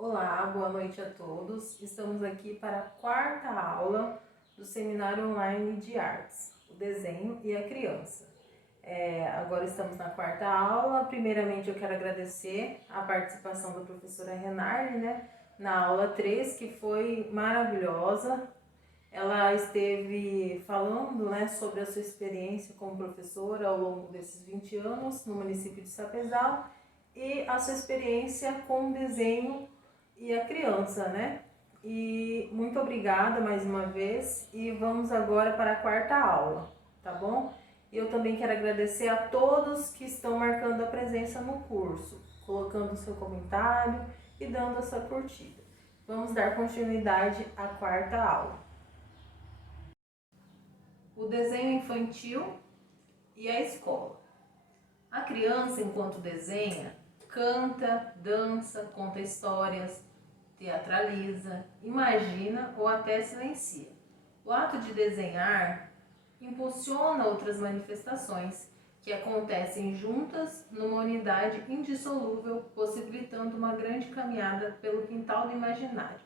Olá, boa noite a todos. Estamos aqui para a quarta aula do Seminário Online de Artes, o desenho e a criança. Agora estamos na quarta aula. Primeiramente eu quero agradecer a participação da professora Renardi, na aula 3, que foi maravilhosa. Ela esteve falando, sobre a sua experiência como professora ao longo desses 20 anos no município de Sapezal e a sua experiência com desenho e a criança, E muito obrigada mais uma vez e vamos agora para a quarta aula, tá bom? Eu também quero agradecer a todos que estão marcando a presença no curso, colocando o seu comentário e dando a sua curtida. Vamos dar continuidade à quarta aula. O desenho infantil e a escola. A criança, enquanto desenha, canta, dança, conta histórias, teatraliza, imagina ou até silencia. O ato de desenhar impulsiona outras manifestações que acontecem juntas numa unidade indissolúvel, possibilitando uma grande caminhada pelo quintal do imaginário.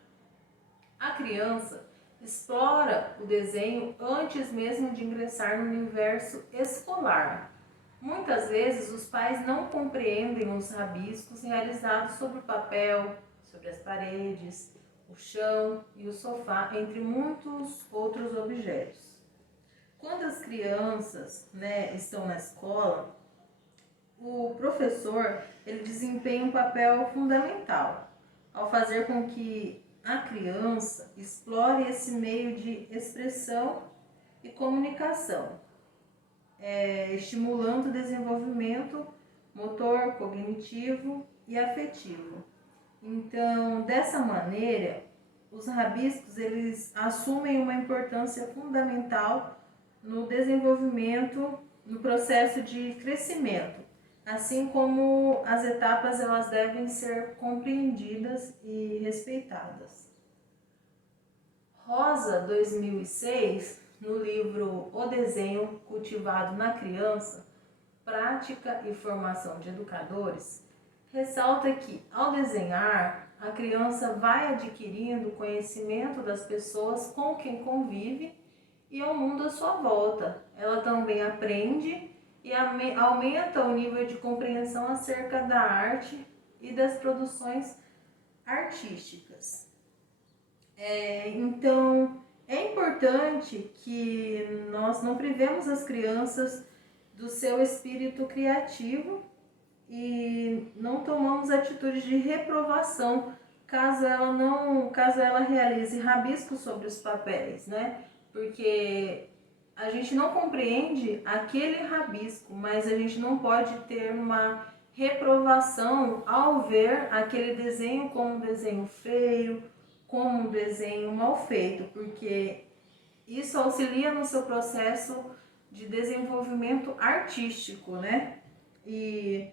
A criança explora o desenho antes mesmo de ingressar no universo escolar. Muitas vezes os pais não compreendem os rabiscos realizados sobre o papel, sobre as paredes, o chão e o sofá, entre muitos outros objetos. Quando as crianças estão na escola, o professor ele desempenha um papel fundamental ao fazer com que a criança explore esse meio de expressão e comunicação, estimulando o desenvolvimento motor, cognitivo e afetivo. Então, dessa maneira, os rabiscos eles assumem uma importância fundamental no desenvolvimento, no processo de crescimento, assim como as etapas elas devem ser compreendidas e respeitadas. Rosa, 2006, no livro O Desenho Cultivado na Criança, Prática e Formação de Educadores, ressalta que, ao desenhar, a criança vai adquirindo conhecimento das pessoas com quem convive e ao mundo à sua volta. Ela também aprende e aumenta o nível de compreensão acerca da arte e das produções artísticas. Então, é importante que nós não privemos as crianças do seu espírito criativo e não tomamos atitudes de reprovação caso ela realize rabiscos sobre os papéis, Porque a gente não compreende aquele rabisco, mas a gente não pode ter uma reprovação ao ver aquele desenho como um desenho feio, como um desenho mal feito, porque isso auxilia no seu processo de desenvolvimento artístico, E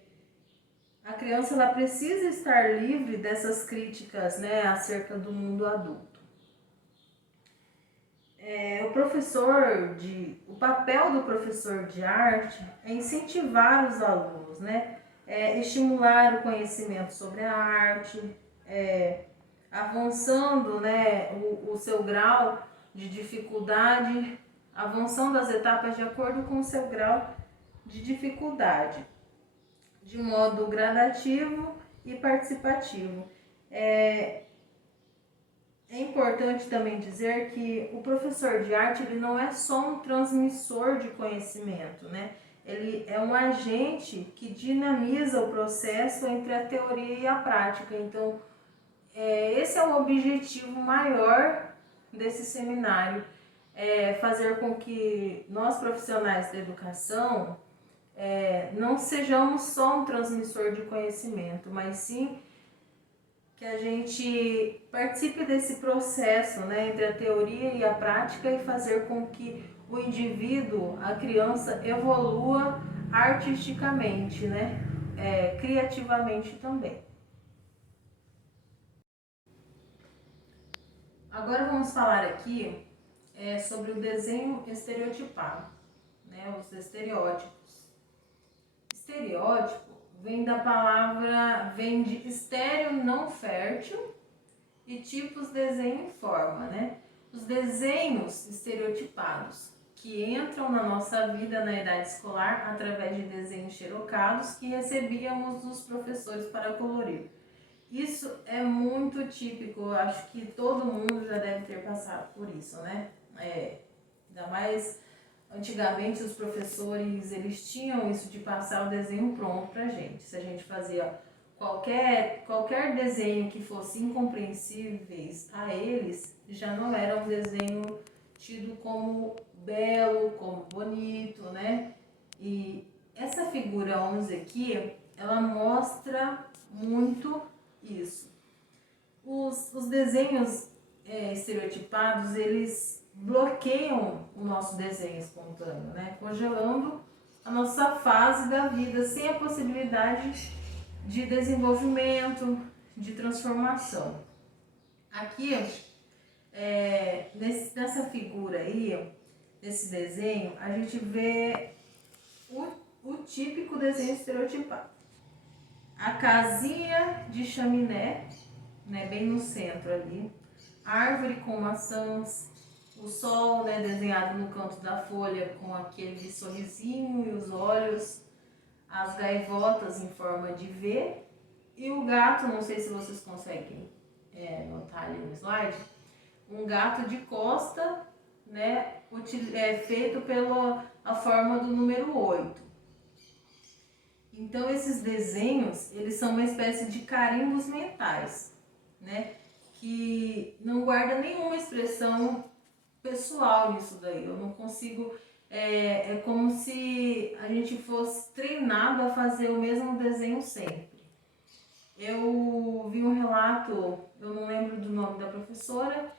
a criança ela precisa estar livre dessas críticas, acerca do mundo adulto. O papel do professor de arte é incentivar os alunos, estimular o conhecimento sobre a arte, avançando, o seu grau de dificuldade, avançando as etapas de acordo com o seu grau de dificuldade, de modo gradativo e participativo. É importante também dizer que o professor de arte ele não é só um transmissor de conhecimento, Ele é um agente que dinamiza o processo entre a teoria e a prática. Então, esse é o objetivo maior desse seminário, fazer com que nós profissionais da educação não sejamos só um transmissor de conhecimento, mas sim que a gente participe desse processo, entre a teoria e a prática e fazer com que o indivíduo, a criança, evolua artisticamente, criativamente também. Agora vamos falar aqui sobre o desenho estereotipado, os estereótipos. Estereótipo vem de estéreo não fértil e tipos desenho e forma, né? Os desenhos estereotipados que entram na nossa vida na idade escolar através de desenhos xerocados que recebíamos dos professores para colorir. Isso é muito típico, eu acho que todo mundo já deve ter passado por isso, né? Ainda mais antigamente os professores, eles tinham isso de passar o desenho pronto pra gente. Se a gente fazia qualquer desenho que fosse incompreensíveis a eles, já não era um desenho tido como belo, como bonito, né? E essa figura 11 aqui, ela mostra muito isso. Os desenhos estereotipados, eles bloqueiam o nosso desenho espontâneo, né? Congelando a nossa fase da vida sem a possibilidade de desenvolvimento, de transformação. Aqui, nessa figura aí, nesse desenho, a gente vê o típico desenho estereotipado. A casinha de chaminé, né, bem no centro ali, árvore com maçãs, o sol, né, desenhado no canto da folha com aquele sorrisinho e os olhos, as gaivotas em forma de V e o gato, não sei se vocês conseguem notar ali no slide, um gato de costa, né, feito pela a forma do número 8. Então esses desenhos, eles são uma espécie de carimbos mentais, né, que não guarda nenhuma expressão pessoal nisso daí. Eu não consigo, é como se a gente fosse treinado a fazer o mesmo desenho sempre. Eu vi um relato, eu não lembro do nome da professora,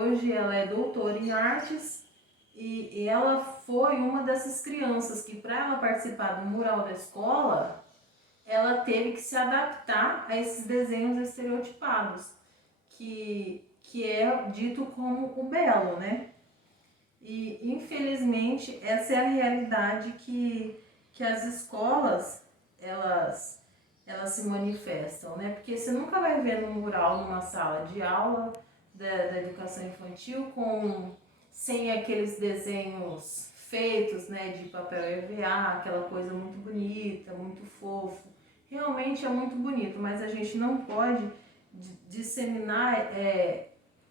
hoje ela é doutora em artes e ela foi uma dessas crianças que, para ela participar do mural da escola, ela teve que se adaptar a esses desenhos estereotipados, que é dito como o belo, né? E infelizmente essa é a realidade que as escolas elas se manifestam, né? Porque você nunca vai ver no mural numa sala de aula da educação infantil sem aqueles desenhos feitos, né, de papel EVA, aquela coisa muito bonita, muito fofo. Realmente é muito bonito, mas a gente não pode disseminar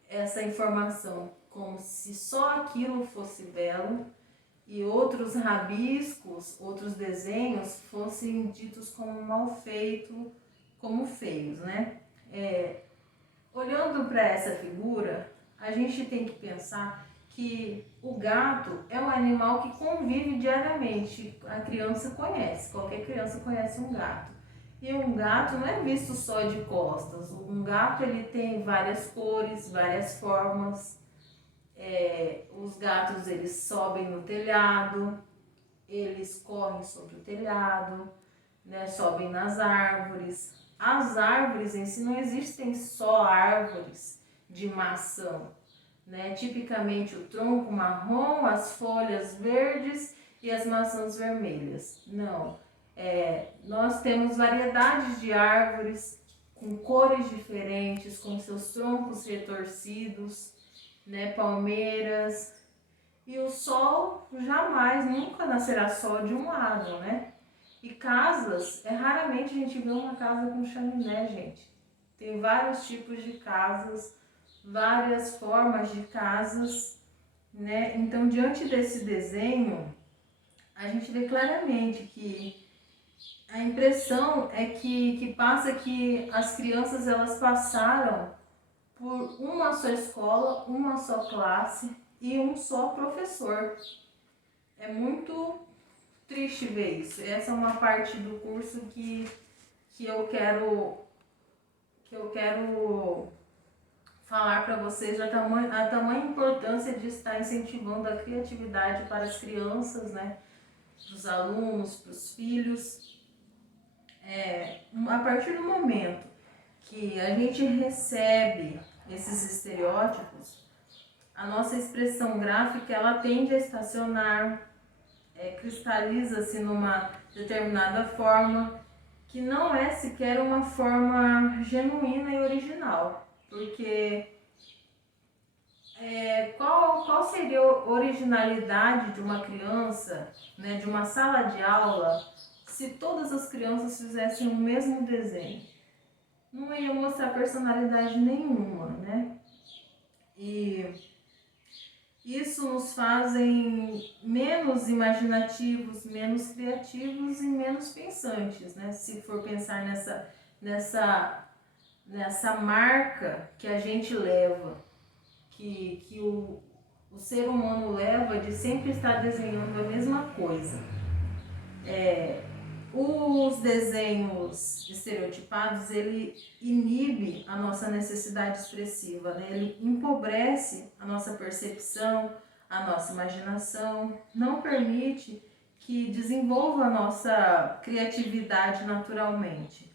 essa informação como se só aquilo fosse belo e outros rabiscos, outros desenhos fossem ditos como mal feito, como feios, né? Olhando para essa figura, a gente tem que pensar que o gato é um animal que convive diariamente. A criança conhece, qualquer criança conhece um gato. E um gato não é visto só de costas. Um gato ele tem várias cores, várias formas. Os gatos eles sobem no telhado, eles correm sobre o telhado, né, sobem nas árvores. As árvores em si não existem só árvores de maçã, né? Tipicamente o tronco marrom, as folhas verdes e as maçãs vermelhas. Não, nós temos variedades de árvores com cores diferentes, com seus troncos retorcidos, né? Palmeiras. E o sol jamais, nunca nascerá só de um lado, né? E casas, raramente a gente vê uma casa com chaminé, gente. Tem vários tipos de casas, várias formas de casas, né? Então, diante desse desenho, a gente vê claramente que a impressão é que passa que as crianças elas passaram por uma só escola, uma só classe e um só professor. É muito triste ver isso. Essa é uma parte do curso que eu quero falar para vocês a tamanha importância de estar incentivando a criatividade para as crianças, né, para os alunos, para os filhos. A partir do momento que a gente recebe esses estereótipos, a nossa expressão gráfica ela tende a estacionar, cristaliza-se numa determinada forma que não é sequer uma forma genuína e original, porque qual seria a originalidade de uma criança, né, de uma sala de aula, se todas as crianças fizessem o mesmo desenho? Não ia mostrar personalidade nenhuma, né? E isso nos fazem menos imaginativos, menos criativos e menos pensantes, né? Se for pensar nessa marca que a gente leva, que o ser humano leva de sempre estar desenhando a mesma coisa. Os desenhos estereotipados, ele inibe a nossa necessidade expressiva, né? Ele empobrece a nossa percepção, a nossa imaginação, não permite que desenvolva a nossa criatividade naturalmente.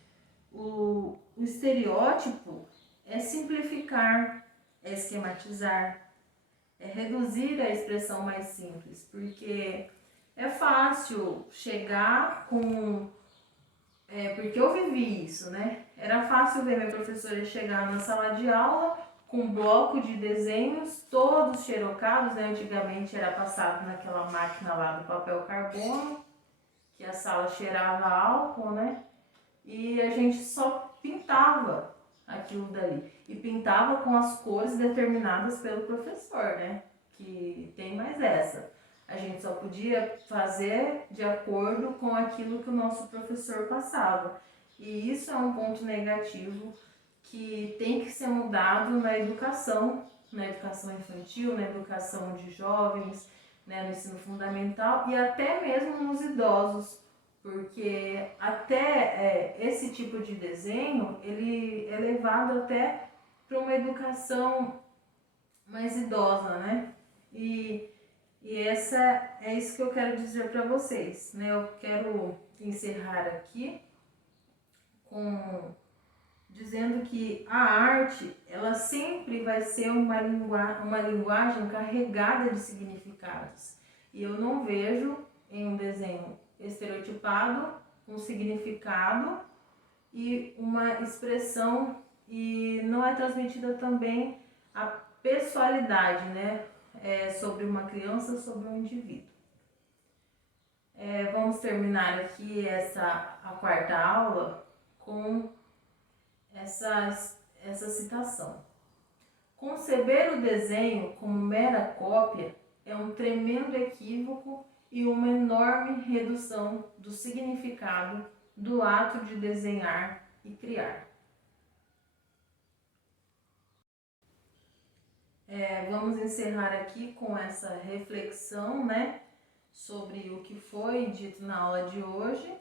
O estereótipo é simplificar, é esquematizar, é reduzir a expressão mais simples, porque é fácil chegar com... porque eu vivi isso, né? Era fácil ver minha professora chegar na sala de aula com um bloco de desenhos, todos xerocados, né? Antigamente era passado naquela máquina lá do papel carbono, que a sala cheirava álcool, né? E a gente só pintava aquilo dali. E pintava com as cores determinadas pelo professor, né? Que tem mais essa. A gente só podia fazer de acordo com aquilo que o nosso professor passava. E isso é um ponto negativo que tem que ser mudado na educação infantil, na educação de jovens, né, no ensino fundamental e até mesmo nos idosos, porque até esse tipo de desenho ele é levado até para uma educação mais idosa, né? E é isso que eu quero dizer para vocês, né? Eu quero encerrar aqui dizendo que a arte, ela sempre vai ser uma linguagem carregada de significados. E eu não vejo em um desenho estereotipado um significado e uma expressão, e não é transmitida também a pessoalidade, né? Sobre uma criança, sobre um indivíduo. Vamos terminar aqui a quarta aula com essa citação. Conceber o desenho como mera cópia é um tremendo equívoco e uma enorme redução do significado do ato de desenhar e criar. Vamos encerrar aqui com essa reflexão, né, sobre o que foi dito na aula de hoje.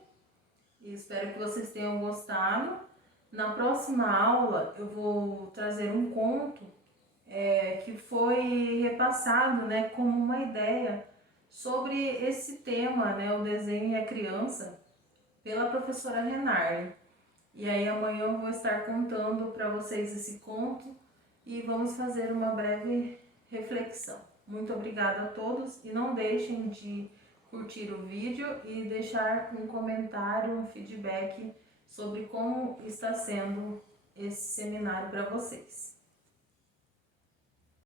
E espero que vocês tenham gostado. Na próxima aula eu vou trazer um conto que foi repassado, né, como uma ideia sobre esse tema, né, o desenho e a criança, pela professora Renarle. E aí amanhã eu vou estar contando para vocês esse conto e vamos fazer uma breve reflexão. Muito obrigada a todos e não deixem de curtir o vídeo e deixar um comentário, um feedback sobre como está sendo esse seminário para vocês.